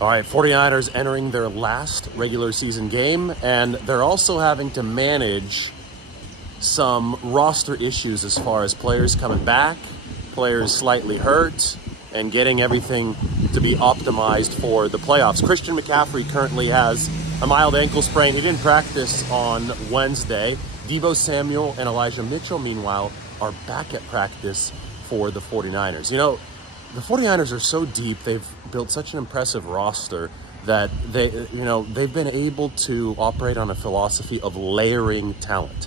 All right, 49ers entering their last regular season game, and they're also having to manage some roster issues as far as players coming back, players slightly hurt, and getting everything to be optimized for the playoffs. Christian McCaffrey currently has a mild ankle sprain. He didn't practice on Wednesday. Deebo Samuel and Elijah Mitchell, meanwhile, are back at practice for the 49ers. You know, the 49ers are so deep. They've built such an impressive roster that they've been able to operate on a philosophy of layering talent.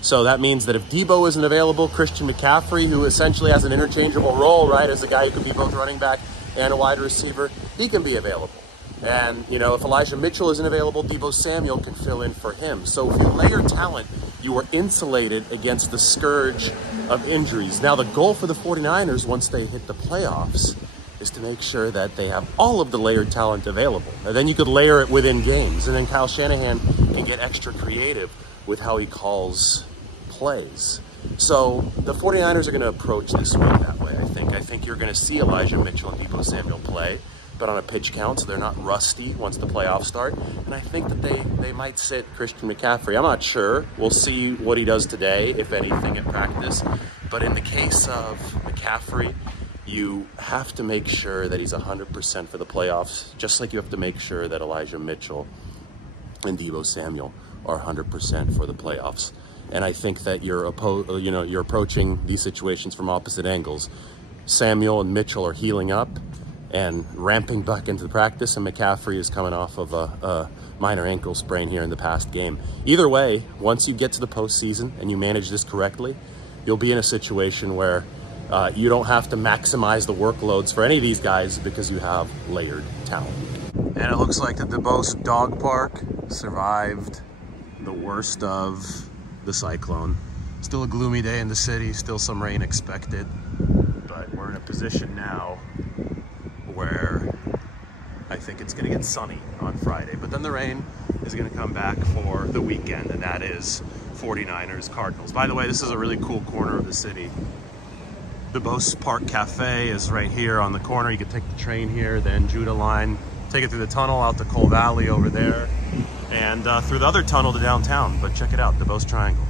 So that means that if Deebo isn't available, Christian McCaffrey, who essentially has an interchangeable role, right, as a guy who can be both running back and a wide receiver, he can be available. And, you know, if Elijah Mitchell isn't available, Deebo Samuel can fill in for him. So if you layer talent, you are insulated against the scourge of injuries. Now, the goal for the 49ers, once they hit the playoffs, is to make sure that they have all of the layered talent available. And then you could layer it within games. And then Kyle Shanahan can get extra creative with how he calls plays. So the 49ers are going to approach this one that way, I think. I think you're going to see Elijah Mitchell and Deebo Samuel play, but on a pitch count, so they're not rusty once the playoffs start. And I think that they might sit Christian McCaffrey. I'm not sure. We'll see what he does today, if anything, at practice. But in the case of McCaffrey, you have to make sure that he's 100% for the playoffs, just like you have to make sure that Elijah Mitchell and Deebo Samuel are 100% for the playoffs. And I think that you're approaching these situations from opposite angles. Samuel and Mitchell are healing up and ramping back into the practice, and McCaffrey is coming off of a minor ankle sprain here in the past game. Either way, once you get to the postseason and you manage this correctly, you'll be in a situation where you don't have to maximize the workloads for any of these guys because you have layered talent. And it looks like the DeBose Dog Park survived the worst of the cyclone. Still a gloomy day in the city, still some rain expected, but we're in a position now where I think it's gonna get sunny on Friday, but then the rain is gonna come back for the weekend, and that is 49ers Cardinals. By the way, this is a really cool corner of the city. The DeBose Park Cafe is right here on the corner. You can take the train here, then Judah line, take it through the tunnel out to Cole Valley over there, and through the other tunnel to downtown. But check it out, DeBose Triangle.